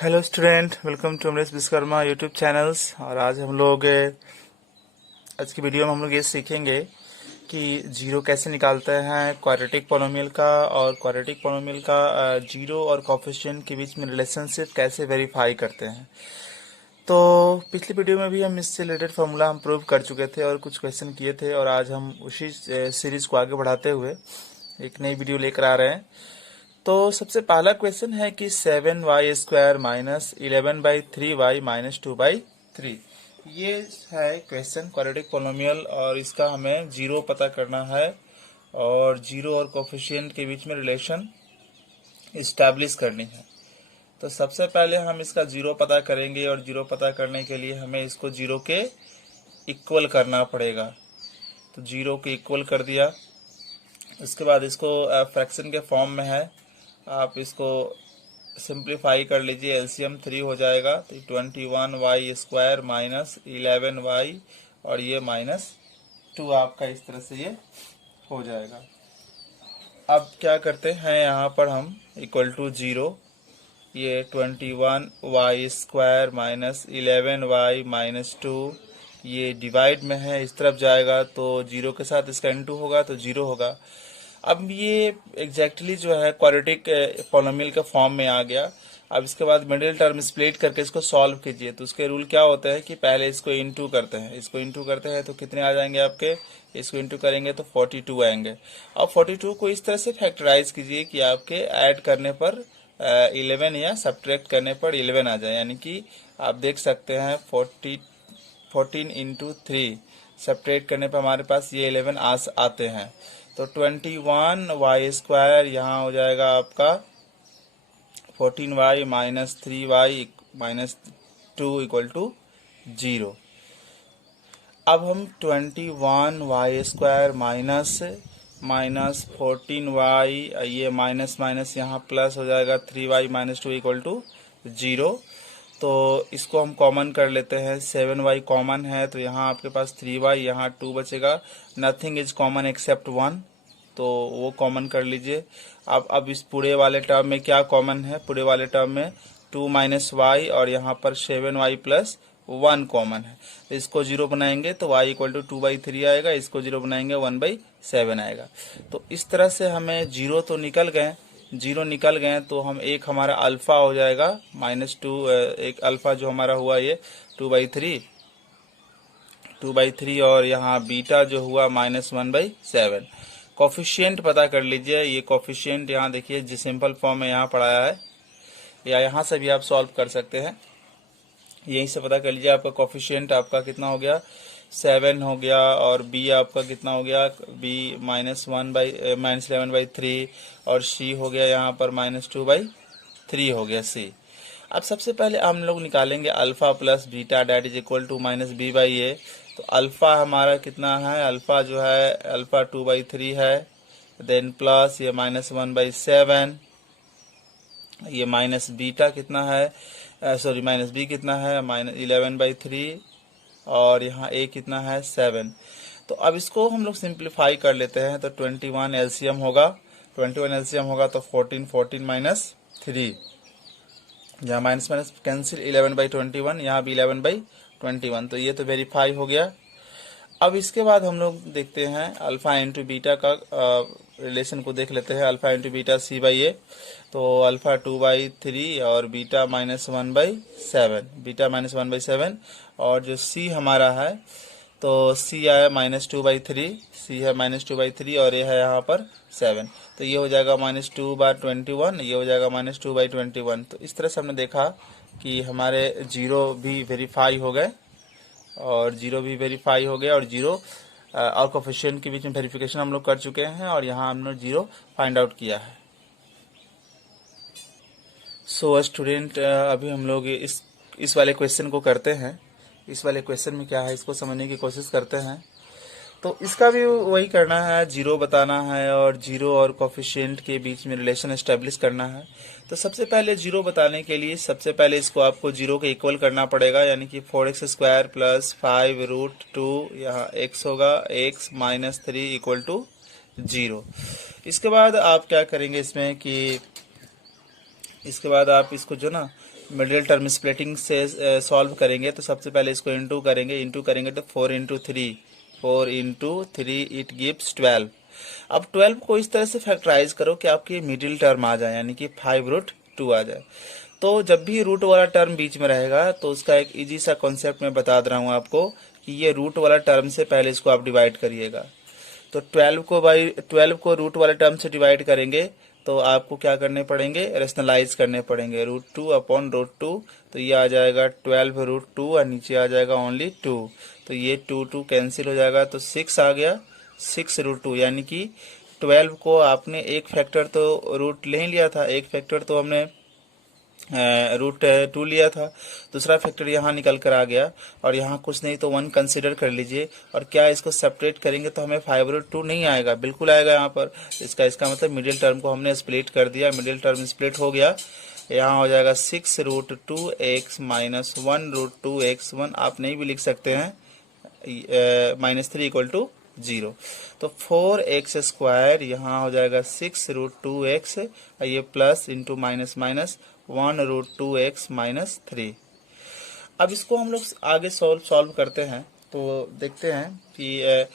Hello student, welcome to Amresh Vishwakarma YouTube channels. और आज हम लोग आज की वीडियो में हम लोग ये सीखेंगे कि जीरो कैसे निकालते हैं क्वाड्रेटिक पोलिनोमियल का, और क्वाड्रेटिक पोलिनोमियल का जीरो और कोफिशिएंट के बीच में रिलेशनशिप कैसे वेरीफाई करते हैं। तो पिछली वीडियो में भी हम इससे रिलेटेड फार्मूला हम प्रूव कर चुके थे और कुछ क्वेश्चन किए थे, और आज हम उसी सीरीज को आगे बढ़ाते हुए एक नई वीडियो लेकर आ रहे हैं। तो सबसे पहला क्वेश्चन है कि 7y² माइनस 11/3y माइनस 2/3, ये है क्वेश्चन क्वाड्रेटिक पोलिनोमियल, और इसका हमें जीरो पता करना है और जीरो और कोफिशिएंट के बीच में रिलेशन इस्टेब्लिश करनी है। तो सबसे पहले हम इसका जीरो पता करेंगे, और जीरो पता करने के लिए हमें इसको जीरो के इक्वल करना पड़ेगा। तो जीरो के इक्वल कर दिया, उसके बाद इसको फ्रैक्शन के फॉर्म में है, आप इसको सिंप्लीफाई कर लीजिए, एलसीएम 3 हो जाएगा। तो 21y² माइनस 11y और ये -2 आपका इस तरह से ये हो जाएगा। अब क्या करते हैं, यहाँ पर हम इक्वल टू जीरो, ये 21y² माइनस 11y माइनस 2 ये डिवाइड में है, इस तरफ जाएगा तो जीरो के साथ इसका इनटू होगा तो जीरो होगा। अब ये एग्जैक्टली जो है क्वाड्रेटिक पोलिनोमियल के फॉर्म में आ गया। अब इसके बाद मिडिल टर्म स्प्लिट करके इसको सॉल्व कीजिए। तो उसके रूल क्या होता है कि पहले इसको इनटू करते हैं, इसको इनटू करते हैं तो कितने आ जाएंगे आपके, इसको इनटू करेंगे तो 42 आएंगे। अब 42 को इस तरह से फैक्टराइज कीजिए कि आपके ऐड करने पर 11 या सब्ट्रैक्ट करने पर 11 आ जाए, यानी कि आप देख सकते हैं 14 इंटू 3 सब्ट्रैक्ट करने पर हमारे पास ये 11 आते हैं। तो 21y² यहाँ हो जाएगा आपका 14y minus 3y minus 2 equal to 0। अब हम 21y² माइनस 14y, ये माइनस माइनस यहाँ प्लस हो जाएगा 3y माइनस 2 इक्वल टू 0। तो इसको हम कॉमन कर लेते हैं, 7y कॉमन है तो यहाँ आपके पास 3y, यहाँ 2 बचेगा। नथिंग इज कॉमन एक्सेप्ट 1, तो वो कॉमन कर लीजिए। अब इस पूरे वाले टर्म में क्या कॉमन है, पूरे वाले टर्म में 2 माइनस वाई और यहाँ पर 7y प्लस 1 कॉमन है। तो इसको जीरो बनाएंगे तो y इक्वल टू 2/3 आएगा, इसको जीरो बनाएंगे 1/7 आएगा। तो इस तरह से हमें जीरो तो निकल गए, जीरो निकल गए तो हम एक हमारा अल्फा हो जाएगा -2, एक अल्फा जो हमारा हुआ ये 2/3 और यहाँ बीटा जो हुआ -1/7। कोफिशिएंट पता कर लीजिए, ये कोफिशिएंट यहाँ देखिए जिस सिंपल फॉर्म में यहाँ पढ़ाया है, या यहाँ से भी आप सॉल्व कर सकते हैं, यहीं से पता कर लीजिए। आपका कोफिशिएंट आपका कितना हो गया, 7 हो गया, और b आपका कितना हो गया, b -11/3 और c हो गया यहाँ पर -2/3 हो गया c। अब सबसे पहले हम लोग निकालेंगे alpha plus beta that is equal to -b/a। तो अल्फा हमारा कितना है, अल्फा जो है अल्फा 2/3 है, देन प्लस ये -1/7, ये माइनस बीटा कितना है, सॉरी माइनस बी कितना है -11/3, और यहाँ a कितना है 7। तो अब इसको हम लोग सिंप्लीफाई कर लेते हैं। तो 21 एलसीएम होगा, 21 एलसीएम होगा तो 14 माइनस 3, यहाँ माइनस माइनस कैंसिल, 11/21, यहाँ भी 11/21, तो ये तो वेरीफाई हो गया। अब इसके बाद हम लोग देखते हैं अल्फा इंटू बीटा का रिलेशन को देख लेते हैं, अल्फा इंटू बीटा c/a। तो अल्फा 2/3 और बीटा -1/7, बीटा -1/7, और जो c हमारा है तो c आया -2/3, c है -2/3 और ये है यहाँ पर 7, तो ये हो जाएगा -2/21, ये हो जाएगा -2/21। तो इस तरह से हमने देखा कि हमारे जीरो भी वेरीफाई हो गए, और जीरो भी वेरीफाई हो गया, और जीरो और कोफिशिएंट के बीच में वेरिफिकेशन हम लोग कर चुके हैं, और यहाँ हमने जीरो फाइंड आउट किया है। सो स्टूडेंट, अभी हम लोग इस वाले क्वेश्चन को करते हैं। इस वाले क्वेश्चन में क्या है इसको समझने की कोशिश करते हैं। तो इसका भी वही करना है, जीरो बताना है और जीरो और कोफिशिएंट के बीच में रिलेशन एस्टेब्लिश करना है। तो सबसे पहले जीरो बताने के लिए सबसे पहले इसको आपको जीरो के इक्वल करना पड़ेगा, यानी कि 4x² प्लस 5√2, यहाँ x होगा, x माइनस 3 इक्वल टू 0। इसके बाद आप क्या करेंगे इसमें कि इसके बाद आप इसको जो ना मिडिल टर्म स्प्लिटिंग से सॉल्व करेंगे तो सबसे पहले इसको इंटू करेंगे तो 4 इंटू 3 इट गिव्स 12। अब 12 को इस तरह से फैक्टराइज करो कि आपकी मिडिल टर्म आ जाए, यानी कि 5√2 आ जाए। तो जब भी रूट वाला टर्म बीच में रहेगा तो उसका एक इजी सा कॉन्सेप्ट मैं बता दे रहा हूँ आपको कि ये रूट वाला टर्म से पहले इसको आप डिवाइड करिएगा। तो 12 को रूट वाले टर्म से डिवाइड करेंगे तो आपको क्या करने पड़ेंगे, रेशनलाइज करने पड़ेंगे। √2/√2, तो ये आ जाएगा 12√2 और नीचे आ जाएगा ओनली 2। तो ये 2 कैंसिल हो जाएगा तो 6 आ गया, 6√2, यानी कि 12 को आपने एक फैक्टर तो रूट ले लिया था, एक फैक्टर तो हमने √2 लिया था, दूसरा फैक्टर यहाँ निकल कर आ गया और यहाँ कुछ नहीं तो 1 कंसिडर कर लीजिए। और क्या इसको सेपरेट करेंगे तो हमें 5√2 नहीं आएगा, बिल्कुल आएगा यहाँ पर। इसका मतलब मिडिल टर्म को हमने स्प्लिट कर दिया, मिडिल टर्म स्प्लिट हो गया। यहाँ हो जाएगा 6√2x माइनस 1√2x1, आप नहीं भी लिख सकते हैं, -3 = 0। तो 4x² यहाँ हो जाएगा 6√2x, ये plus into minus minus 1√2x minus 3। अब इसको हम लोग आगे सॉल्व करते हैं तो देखते हैं कि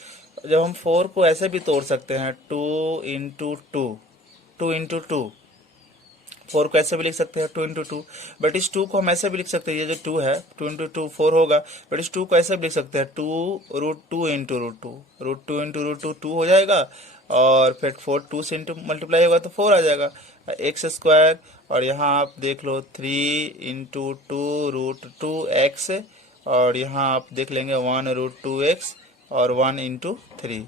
जब हम 4 को ऐसे भी तोड़ सकते हैं, 2 4 को ऐसे भी लिख सकते हैं 2 × 2, बट इस 2 को हम ऐसे भी लिख सकते हैं, ये जो 2 है 2 × 2 4 होगा, बट इस 2 को ऐसे भी लिख सकते हैं 2√2 × √2 2 हो जाएगा और फिर 4 2 से मल्टीप्लाई होगा तो 4 आ जाएगा, x²। और यहाँ आप देख लो 3 × 2√2x और यहाँ आप देख लेंगे 1√2x और 1 × 3।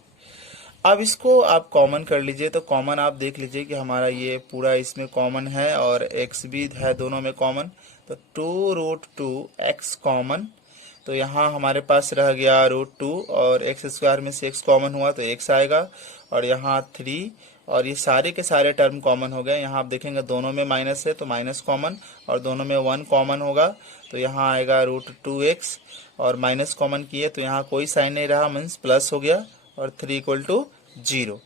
अब इसको आप कॉमन कर लीजिए, तो कॉमन आप देख लीजिए कि हमारा ये पूरा इसमें कॉमन है और x भी है दोनों में कॉमन, तो 2√2x कॉमन, तो यहाँ हमारे पास रह गया √2 और x² में से x कॉमन हुआ तो x आएगा, और यहाँ 3 और ये सारे के सारे टर्म कॉमन हो गए। यहाँ आप देखेंगे दोनों में माइनस है तो माइनस कॉमन, और दोनों में 1 कॉमन होगा तो यहाँ आएगा √2x, और माइनस कॉमन किए तो यहाँ कोई साइन नहीं रहा, मीन्स प्लस हो गया, और 3 = 0।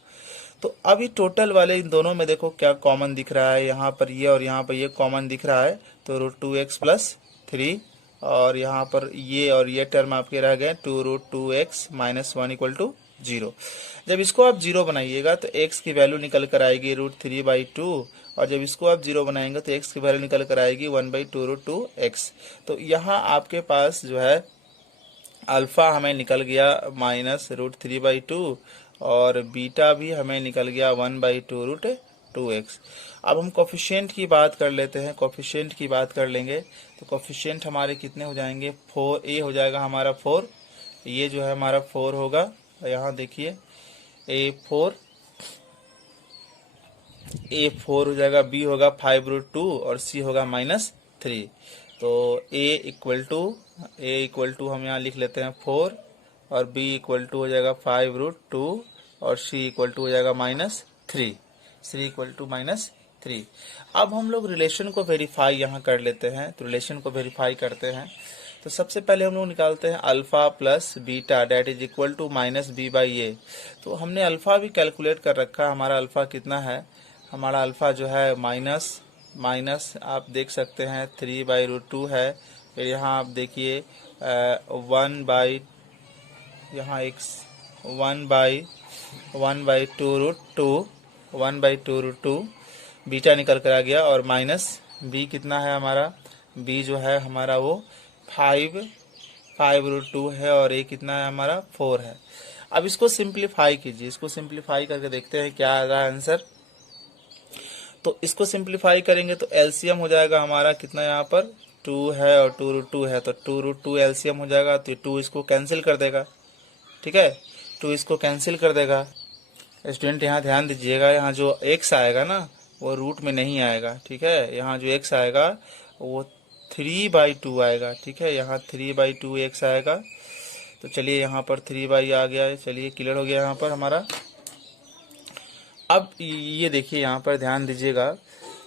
तो अब ये टोटल वाले इन दोनों में देखो क्या कॉमन दिख रहा है, यहाँ पर ये और यहाँ पर ये कॉमन दिख रहा है, तो √2x + 3, और यहाँ पर ये और ये टर्म आपके रह गए 2√2x - 1 = 0। जब इसको आप 0 बनाइएगा तो x की वैल्यू निकल कर आएगी √3/2, और जब इसको आप 0 बनाएंगे तो x की वैल्यू निकल कर आएगी 1/2√2x। तो यहाँ आपके पास जो है अल्फा हमें निकल गया -√3/2 और बीटा भी हमें निकल गया 1/2√2x। अब हम कोफिशिएंट की बात कर लेते हैं, कोफिशिएंट की बात कर लेंगे तो कोफिशिएंट हमारे कितने हो जाएंगे, 4, a हो जाएगा हमारा 4, ये जो है हमारा 4 होगा, यहाँ देखिए a4 हो जाएगा, b होगा 5√2 और c होगा -3। तो a इक्वल टू हम यहाँ लिख लेते हैं 4 और b इक्वल टू हो जाएगा 5√2 और c इक्वल टू हो जाएगा -3, c इक्वल टू -3। अब हम लोग रिलेशन को वेरीफाई यहाँ कर लेते हैं, तो रिलेशन को वेरीफाई करते हैं तो सबसे पहले हम लोग निकालते हैं alpha plus beta that is equal to -b/a। तो हमने अल्फा भी कैलकुलेट कर रखा है, हमारा अल्फा कितना है, हमारा अल्फा जो है माइनस आप देख सकते हैं 3/√2 है, फिर यहाँ आप देखिए 1/2√2 बीटा निकल कर आ गया, और माइनस b कितना है हमारा, b जो है हमारा वो 5√2 है, और a कितना है हमारा 4 है। अब इसको सिंप्लीफाई कीजिए, इसको सिंप्लीफाई करके देखते हैं क्या आ रहा है आंसर। तो इसको सिंप्लीफाई करेंगे तो एलसीएम हो जाएगा हमारा कितना, यहाँ पर 2 है और 2√2 है, तो 2√2 एलसीएम हो जाएगा, तो 2 इसको कैंसिल कर देगा, ठीक है, 2 इसको कैंसिल कर देगा। स्टूडेंट यहाँ ध्यान दीजिएगा, यहाँ जो x आएगा ना वो रूट में नहीं आएगा, ठीक है, यहाँ जो x आएगा वो 3/2 आएगा, ठीक है, यहाँ 3/2 x आएगा। तो चलिए यहाँ पर 3/, आ गया है, चलिए क्लियर हो गया यहाँ पर हमारा। अब ये देखिए यहाँ पर ध्यान दीजिएगा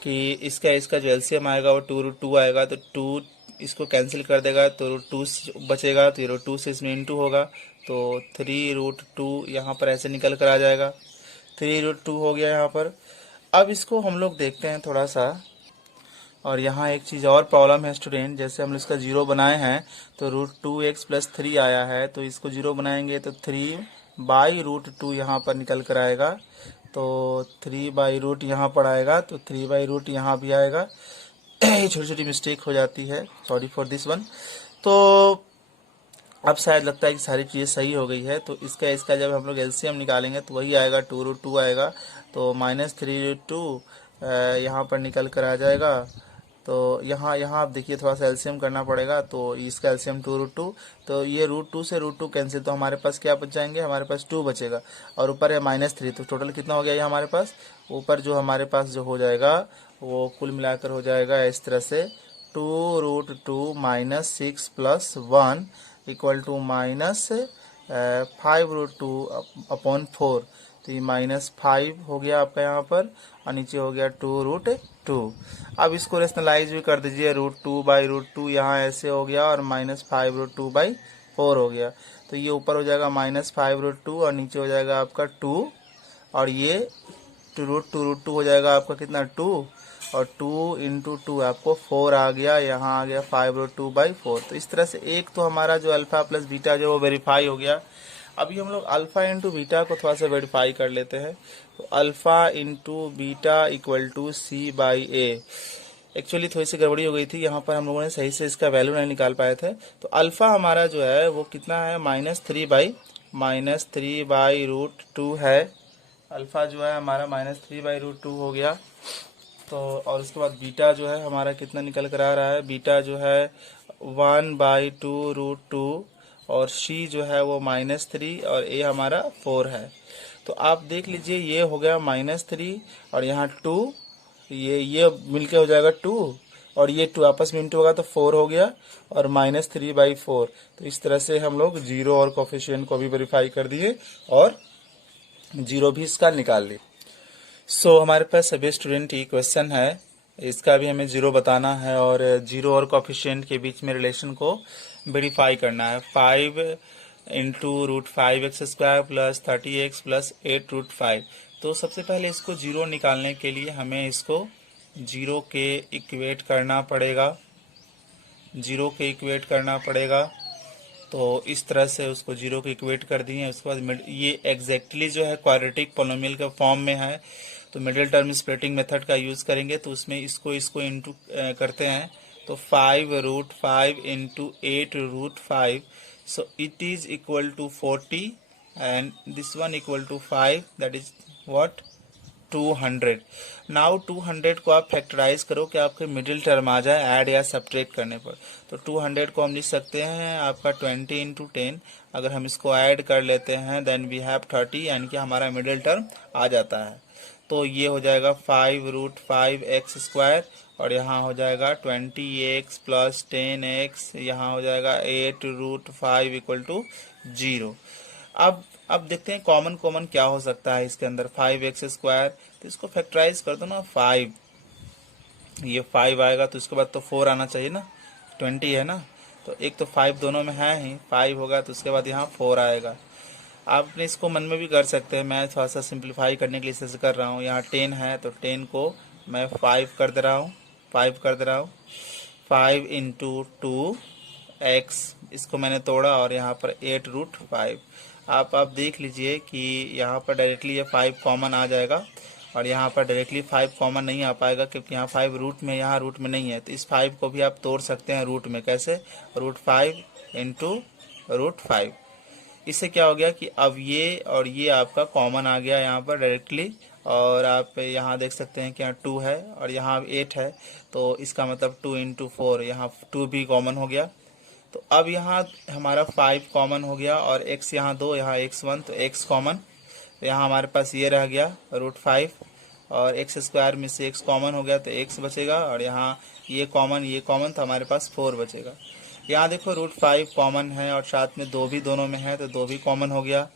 कि इसका जो एलसीएम आएगा वो 2√2 आएगा, तो 2 इसको कैंसिल कर देगा तो √2 बचेगा, तो √2 से इसमें इंटू होगा, तो 3√2 यहाँ पर ऐसे निकल कर आ जाएगा, 3√2 हो गया यहाँ पर। अब इसको हम लोग देखते हैं थोड़ा सा, और यहाँ एक चीज़ और प्रॉब्लम है स्टूडेंट, जैसे हम इसका जीरो बनाए हैं तो √2x + 3 आया है, तो इसको जीरो बनाएंगे तो 3/√2 यहाँ पर निकल कर आएगा। तो 3/√, यहाँ पर आएगा तो 3/√, यहाँ भी आएगा। ये छोटी छोटी मिस्टेक हो जाती है, सॉरी फॉर दिस वन। तो अब शायद लगता है कि सारी चीज़ें सही हो गई है। तो इसका इसका जब हम लोग एलसीएम निकालेंगे तो वही आएगा, 2√2 आएगा। तो -3√2 यहाँ पर निकल कर आ जाएगा। तो यहाँ आप देखिए थोड़ा सा एलसीएम करना पड़ेगा। तो इसका एलसीएम 2√2, तो ये √2 से √2 कैंसिल, तो हमारे पास क्या बच जाएंगे, हमारे पास 2 बचेगा और ऊपर है -3। तो टोटल कितना हो गया ये हमारे पास, ऊपर जो हमारे पास जो हो जाएगा वो कुल मिलाकर हो जाएगा इस तरह से 2√2 - 6 + 1 = -5√2/4। तो ये -5 हो गया आपका यहाँ पर, और नीचे हो गया 2√2। अब इसको रेशनलाइज भी कर दीजिए, √2/√2 यहाँ ऐसे हो गया और -5√2/4 हो गया। तो ये ऊपर हो जाएगा -5√2 और नीचे हो जाएगा आपका 2, और ये √2 हो जाएगा आपका कितना 2, और 2 × 2 आपको 4 आ गया, यहाँ आ गया 5√2/4। तो इस तरह से एक तो हमारा जो अल्फा प्लस बीटा जो वो वेरीफाई हो गया। अभी हम लोग अल्फा × बीटा को थोड़ा सा वेरीफाई कर लेते हैं। तो अल्फा × बीटा = C/A। एक्चुअली थोड़ी सी गड़बड़ी हो गई थी, यहाँ पर हम लोगों ने सही से इसका वैल्यू नहीं निकाल पाए थे। तो अल्फा हमारा जो है वो कितना है, -3/√2 है। अल्फा जो है हमारा -3/√2 हो गया। तो और उसके बाद बीटा जो है हमारा कितना निकल कर आ रहा है, बीटा जो है 1/2√2, और सी जो है वो -3, और ए हमारा 4 है। तो आप देख लीजिए ये हो गया -3 और यहाँ 2, ये मिलके हो जाएगा 2, और ये 2 आपस में इंटू होगा तो 4 हो गया, और -3/4। तो इस तरह से हम लोग जीरो और कोफिशिएंट को भी वेरीफाई कर दिए और जीरो भी इसका निकाल ली। सो हमारे पास सभी स्टूडेंट ये क्वेश्चन है, इसका भी हमें जीरो बताना है और जीरो और कोफिशिएंट के बीच में रिलेशन को वेरीफाई करना है। 5 × √5x² + 30x + 8√5। तो सबसे पहले इसको जीरो निकालने के लिए हमें इसको जीरो के इक्वेट करना पड़ेगा, जीरो के इक्वेट करना पड़ेगा। तो इस तरह से उसको जीरो को इक्वेट कर दिए। उसके बाद ये एग्जैक्टली जो है क्वाड्रेटिक पोलिनोमियल के फॉर्म में है, तो मिडिल टर्म स्प्लिटिंग मेथड का यूज़ करेंगे। तो उसमें इसको इंटू करते हैं, तो 5√5 × 8√5, so it is equal to 40, and this one equal to 5, that is what 200। Now 200 को आप फैक्टराइज करो कि आपके मिडिल टर्म आ जाए ऐड या सब्ट्रैक्ट करने पर। तो 200 को हम लिख सकते हैं आपका 20 × 10। अगर हम इसको ऐड कर लेते हैं देन वी हैव 30, यानी कि हमारा मिडिल टर्म आ जाता है। तो ये हो जाएगा 5√5x², और यहाँ हो जाएगा 20x + 10x, यहाँ हो जाएगा 8√5 = 0। अब देखते हैं कॉमन क्या हो सकता है इसके अंदर, 5x²। तो इसको फैक्टराइज कर दो ना, 5, ये 5 आएगा तो इसके बाद तो 4 आना चाहिए ना, 20 है ना, तो एक तो 5 दोनों में है ही, 5 होगा तो उसके बाद यहाँ 4 आएगा। आप अपने इसको मन में भी कर सकते हैं, मैं थोड़ा सा सिंप्लीफाई करने के लिए इसे कर रहा हूँ। यहाँ 10 है तो 10 को मैं 5 कर दे रहा हूँ, 5 × 2x, इसको मैंने तोड़ा, और यहाँ पर 8√5। आप देख लीजिए कि यहाँ पर डायरेक्टली ये 5 कॉमन आ जाएगा, और यहाँ पर डायरेक्टली 5 कॉमन नहीं आ पाएगा क्योंकि यहाँ 5 रूट में, यहाँ रूट में नहीं है। तो इस 5 को भी आप तोड़ सकते हैं रूट में, कैसे, √5 × √5। इससे क्या हो गया कि अब ये और ये आपका कॉमन आ गया यहाँ पर डायरेक्टली, और आप यहाँ देख सकते हैं कि यहाँ 2 है और यहाँ 8 है, तो इसका मतलब 2 × 4, यहाँ 2 भी कॉमन हो गया। तो अब यहाँ हमारा 5 कॉमन हो गया, और x यहाँ 2, यहाँ x1, तो x कॉमन, तो यहाँ हमारे पास ये रह गया √5, और x² में से x कॉमन हो गया तो x बचेगा, और यहाँ ये कॉमन तो हमारे पास 4 बचेगा। यहाँ देखो √5 कॉमन है और साथ में 2 भी दोनों में है, तो 2 भी कॉमन हो गया,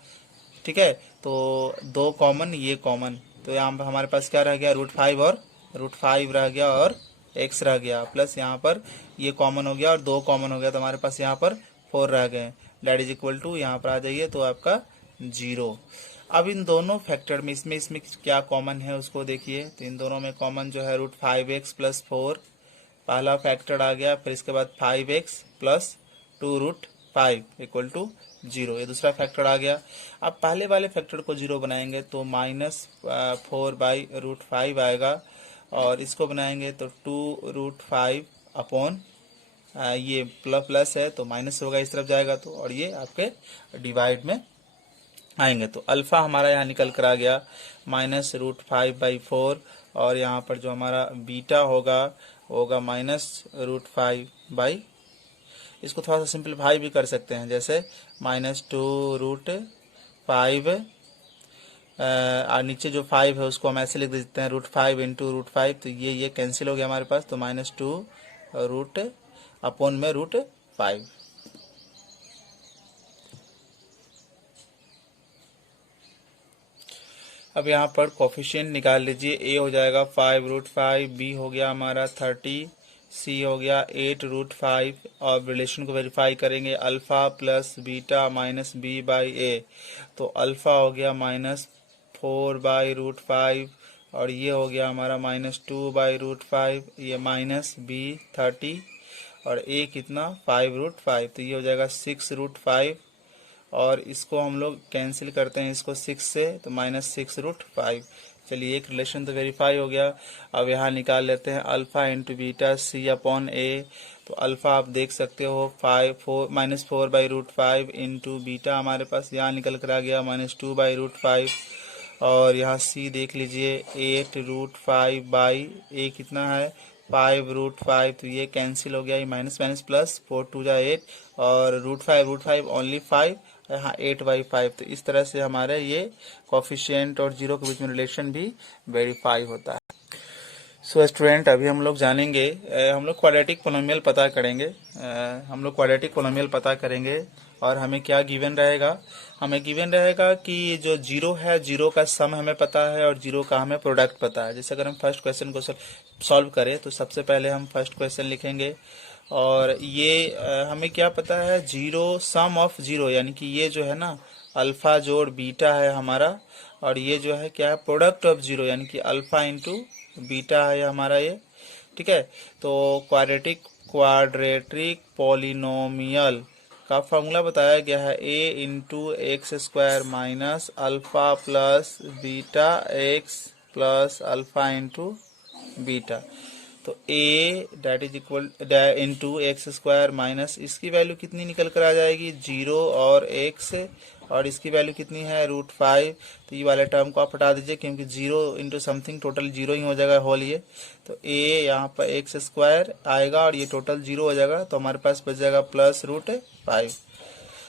ठीक है। तो 2 कॉमन, ये कॉमन, तो यहाँ पर हमारे पास क्या रह गया, √5 और √5 रह गया, और x रह गया, प्लस यहाँ पर ये कॉमन हो गया और 2 कॉमन हो गया, तो हमारे पास यहाँ पर 4 रह गए, दैट इज इक्वल टू, यहाँ पर आ जाइए तो आपका 0। अब इन दोनों फैक्टर में इसमें क्या कॉमन है उसको देखिए। तो इन दोनों में कॉमन जो है √5x + 4, पहला फैक्टर आ गया, फिर इसके बाद 5x प्लस 2√5 इक्वल टू 0, ये दूसरा फैक्टर आ गया। अब पहले वाले फैक्टर को 0 बनाएंगे तो -4/√5 आएगा, और इसको बनाएंगे तो 2√5 अपॉन ये प्लस है तो माइनस होगा, इस तरफ जाएगा तो, और ये आपके डिवाइड में आएंगे। तो अल्फा हमारा यहाँ निकल कर आ गया -√5/4, और यहाँ पर जो हमारा बीटा होगा -√5, इसको थोड़ा सा सिंपलीफाई भी कर सकते हैं, जैसे -2√5, और नीचे जो 5 है उसको हम ऐसे लिख देते हैं √5 इंटू √5, तो ये कैंसिल हो गया हमारे पास, तो -2 अपॉन में √5। अब यहाँ पर कोफिशिएंट निकाल लीजिए। ए हो जाएगा 5√5, बी हो गया हमारा 30, सी हो गया 8√5, और रिलेशन को वेरीफाई करेंगे alpha plus beta minus B by A, तो अल्फा हो गया -4/√5, और ये हो गया हमारा -2/√5, ये माइनस बी 30, और ए कितना 5√5, तो ये हो जाएगा 6√5, और इसको हम लोग कैंसिल करते हैं इसको 6 से, तो -6√5। चलिए एक रिलेशन तो वेरीफाई हो गया। अब यहाँ निकाल लेते हैं अल्फा इंटू बीटा सी अपॉन ए, तो अल्फा आप देख सकते हो -4/√5 इंटू बीटा हमारे पास यहाँ निकल कर आ गया -2/√5, और यहाँ सी देख लीजिए 8√5 बाई ए कितना है 5√5, तो ये कैंसिल हो गया, ये माइनस माइनस प्लस, 4 2 जा 8, और √5 ओनली 5, यहाँ 8/5। तो इस तरह से हमारे ये कोफिशिएंट और जीरो के बीच में रिलेशन भी वेरीफाई होता है। सो स्टूडेंट, अभी हम लोग जानेंगे, हम लोग क्वाड्रेटिक पोलिनोमियल पता करेंगे, और हमें क्या गिवन रहेगा, हमें गिवन रहेगा कि जो जीरो है, जीरो का सम हमें पता है और जीरो का हमें प्रोडक्ट पता है। जैसे अगर हम फर्स्ट क्वेश्चन को सॉल्व करें तो सबसे पहले हम फर्स्ट क्वेश्चन लिखेंगे, और ये हमें क्या पता है, जीरो सम ऑफ जीरो, यानी कि ये जो है ना अल्फा जोड़ बीटा है हमारा, और ये जो है क्या है प्रोडक्ट ऑफ जीरो, यानी कि अल्फा इंटू बीटा है हमारा ये, ठीक है। तो क्वाड्रेटिक पॉलिनोमियल का फॉर्मूला बताया गया है a×x² minus alpha plus beta x plus alpha into beta. तो a that is equal into x² minus, इसकी वैल्यू कितनी निकल कर आ जाएगी 0 और x, और इसकी वैल्यू कितनी है √5, तो ये वाले टर्म को आप हटा दीजिए क्योंकि 0 इंटू समथिंग टोटल 0 ही हो जाएगा होल ये, तो a यहाँ पर x² आएगा और ये टोटल 0 हो जाएगा, तो हमारे पास बच जाएगा प्लस √5।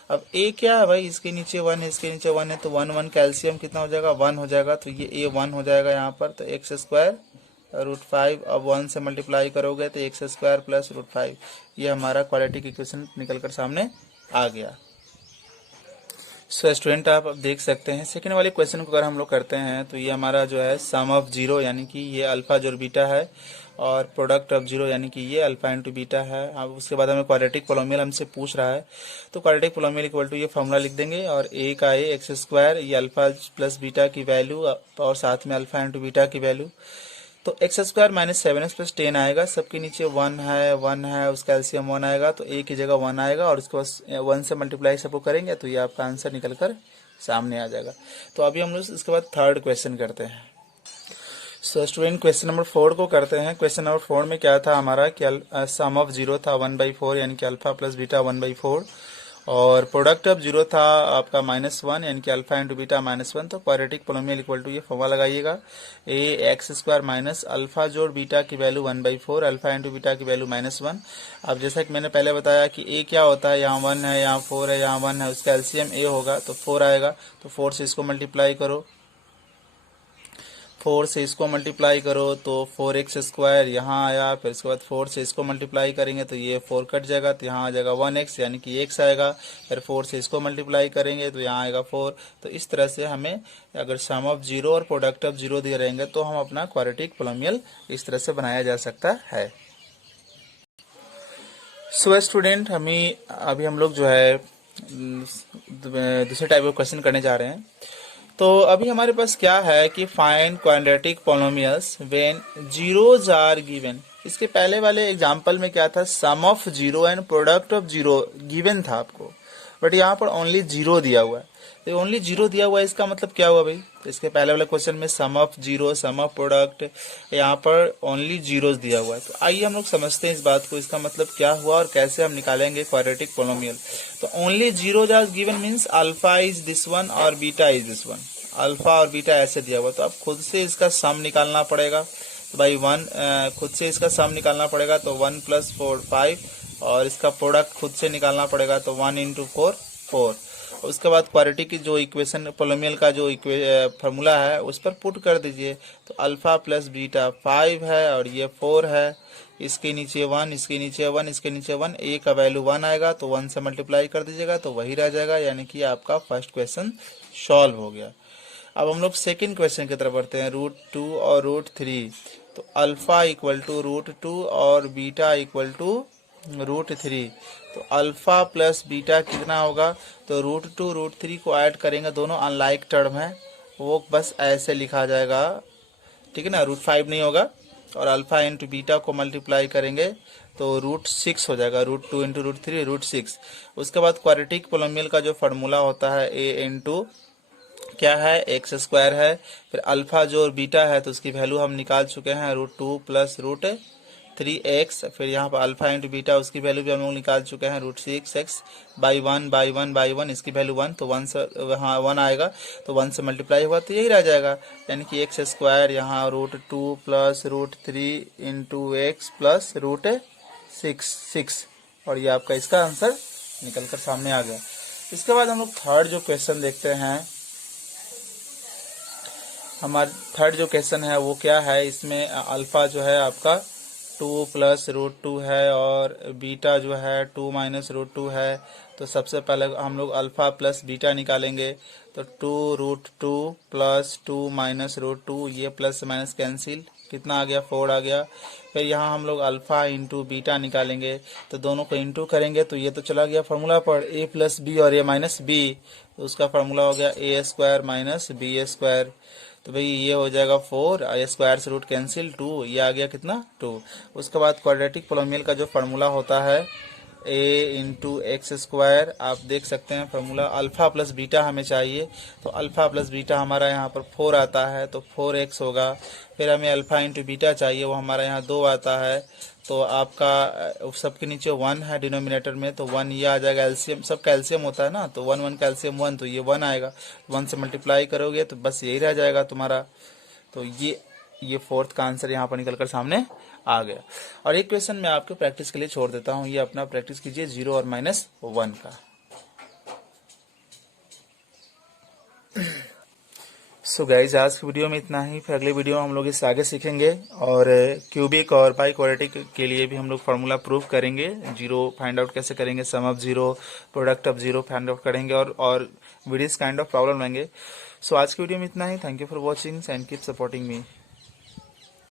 अब a क्या है भाई, इसके नीचे 1 है, इसके नीचे 1 है, तो 1 1 कैल्शियम कितना हो जाएगा 1 हो जाएगा, तो ये a 1 हो जाएगा यहाँ पर, तो x² √5, अब 1 से मल्टीप्लाई करोगे तो x² प्लस √5, ये हमारा क्वाड्रेटिक इक्वेशन निकल कर सामने आ गया। सो स्टूडेंट, आप अब देख सकते हैं सेकेंड वाले क्वेश्चन को अगर हम लोग करते हैं तो ये हमारा जो है सम ऑफ जीरो, यानी कि ये अल्फा जोड़ बीटा है, और प्रोडक्ट ऑफ जीरो यानी कि ये अल्फा इंटू बीटा है। अब उसके बाद हमें क्वाड्रेटिक पोलिनोमियल हमसे पूछ रहा है, तो क्वाड्रेटिक पोलिनोमियल इक्वल टू ये फॉर्मूला लिख देंगे, और a का a x², ये अल्फा प्लस बीटा की वैल्यू और साथ में अल्फा इंटू बीटा की वैल्यू, तो x² माइनस 7x प्लस 10 आएगा, सबके नीचे 1 है, उसका एलसीएम 1 आएगा, तो a की जगह 1 आएगा, और इसको 1 से मल्टीप्लाई सबको करेंगे तो ये आपका आंसर निकल कर सामने आ जाएगा। तो अभी हम लोग इसके बाद थर्ड क्वेश्चन करते हैं। सो स्टूडेंट, क्वेश्चन नंबर 4 को करते हैं। क्वेश्चन नंबर 4 में क्या था हमारा कि सम ऑफ जीरो था 1/4, यानी कि अल्फा प्लस बीटा 1/4, और प्रोडक्ट ऑफ जीरो था आपका -1, यानी कि अल्फा इंटू बीटा -1। तो क्वाड्रेटिक पोलिनोमियल इक्वल टू ये फॉर्मूला लगाइएगा, a(x² माइनस अल्फा जोड़ बीटा की वैल्यू 1/4, अल्फा इंटू बीटा की वैल्यू -1। अब जैसा कि मैंने पहले बताया कि a क्या होता है, यहाँ 1 है, यहाँ 4 है, यहाँ 1 है, उसका एलसीएम a होगा तो 4 आएगा, तो 4 से इसको मल्टीप्लाई करो, 4 से इसको मल्टीप्लाई करो तो 4x² यहाँ आया, फिर इसके बाद 4 से इसको मल्टीप्लाई करेंगे तो ये 4 कट जाएगा, तो यहाँ आ जाएगा 1x, यानी कि x आएगा, फिर 4 से इसको मल्टीप्लाई करेंगे तो यहाँ आएगा 4। तो इस तरह से हमें अगर सम ऑफ जीरो और प्रोडक्ट ऑफ जीरो दिए रहेंगे तो हम अपना क्वाड्रेटिक पोलिनोमियल इस तरह से बनाया जा सकता है। सो स्टूडेंट, अभी हम लोग जो है दूसरे टाइप ऑफ क्वेश्चन करने जा रहे हैं। तो अभी हमारे पास क्या है कि find quadratic polynomials when zeros are given, इसके पहले वाले एग्जाम्पल में क्या था, sum of zero and product of zero given था आपको, बट यहाँ पर ओनली जीरो दिया हुआ है। तो ओनली जीरो दिया हुआ है, इसका मतलब क्या हुआ भाई, तो इसके पहले वाले क्वेश्चन में sum of zero, sum of product, यहाँ पर ओनली जीरोस दिया हुआ है। तो आइए हम लोग समझते हैं इस बात को, इसका मतलब क्या हुआ और कैसे हम निकालेंगे क्वाड्रेटिक पोलिनोमियल। तो only zero are given means alpha is this one और beta is this one, alpha और बीटा ऐसे दिया हुआ। तो अब खुद से इसका सम निकालना पड़ेगा। तो भाई खुद से इसका सम निकालना पड़ेगा, तो 1 + 4 5, और इसका प्रोडक्ट खुद से निकालना पड़ेगा, तो 1 × 4 4। उसके बाद क्वाड्रेटिक की जो इक्वेशन पोलिनोमियल का जो फार्मूला है उस पर पुट कर दीजिए। तो अल्फा प्लस बीटा 5 है और ये 4 है, इसके नीचे 1, इसके नीचे 1, इसके नीचे 1, ए का वैल्यू 1 आएगा, तो 1 से मल्टीप्लाई कर दीजिएगा तो वही रह जाएगा, यानी कि आपका फर्स्ट क्वेश्चन सॉल्व हो गया। अब हम लोग सेकंड क्वेश्चन की तरफ बढ़ते हैं, √2 और √3। तो अल्फा इक्वल टू √2 और बीटा इक्वल टू √3। तो अल्फा प्लस बीटा कितना होगा, तो √2 √3 को ऐड करेंगे, दोनों अनलाइक टर्म है, वो बस ऐसे लिखा जाएगा, ठीक है ना, √5 नहीं होगा। और अल्फा इंटू बीटा को मल्टीप्लाई करेंगे तो √6 हो जाएगा, √2 × √3 √6। उसके बाद क्वाड्रेटिक पोलिनोमियल का जो फार्मूला होता है a इंटू क्या है, x² है। फिर अल्फा जो बीटा है तो उसकी वैल्यू हम निकाल चुके हैं, √2 + √3x। फिर यहाँ पर अल्फा इंटू बीटा उसकी वैल्यू भी हम लोग निकाल चुके हैं, √6x बाई 1 इसकी वैल्यू 1, तो 1 से हाँ 1 आएगा, तो 1 से मल्टीप्लाई होगा तो यही रह जाएगा, यानी कि x² यहाँ √2 + √3 × x + 6, और ये आपका इसका आंसर निकल कर सामने आ गया। इसके बाद हम लोग थर्ड जो क्वेश्चन देखते हैं, हमारा थर्ड जो क्वेश्चन है वो क्या है, इसमें अल्फा जो है आपका 2 + √2 है और बीटा जो है 2 - √2 है। तो सबसे पहले हम लोग अल्फा प्लस बीटा निकालेंगे, तो 2 √2 + 2 - √2, ये प्लस माइनस कैंसिल, कितना आ गया, 4 आ गया। फिर यहाँ हम लोग अल्फा इंटू बीटा निकालेंगे, तो दोनों को इंटू करेंगे तो ये तो चला गया फार्मूला पर a + b और a - b, तो उसका फार्मूला हो गया a² - b²। तो भाई ये हो जाएगा 4, स्क्वायर से रूट कैंसिल, 2, ये आ गया कितना, 2। उसके बाद क्वाड्रेटिक पोलिनोमियल का जो फार्मूला होता है a × x², आप देख सकते हैं फार्मूला, अल्फा प्लस बीटा हमें चाहिए, तो अल्फा प्लस बीटा हमारा यहाँ पर 4 आता है, तो 4x होगा। फिर हमें अल्फा इंटू बीटा चाहिए, वो हमारा यहाँ 2 आता है, तो आपका सबके नीचे 1 है डिनोमिनेटर में, तो 1 ये आ जाएगा, एलसीएम सब कैल्शियम होता है ना, तो 1 1 कैल्शियम 1, तो ये 1 आएगा, 1 से मल्टीप्लाई करोगे तो बस यही रह जाएगा तुम्हारा। तो ये फोर्थ का आंसर यहाँ पर निकलकर सामने आ गया। और एक क्वेश्चन मैं आपको प्रैक्टिस के लिए छोड़ देता हूँ, ये अपना प्रैक्टिस कीजिए 0 और -1 का। सो गाइज आज की वीडियो में इतना ही, फिर अगले वीडियो में हम लोग इससे आगे सीखेंगे, और क्यूबिक और बाई क्वाड्रेटिक के लिए भी हम लोग फार्मूला प्रूव करेंगे, जीरो फाइंड आउट कैसे करेंगे, sum of zero, product of zero find out करेंगे, और वेरियस काइंड ऑफ प्रॉब्लम लेंगे। सो आज की वीडियो में इतना ही, thank you for watching and keep supporting me.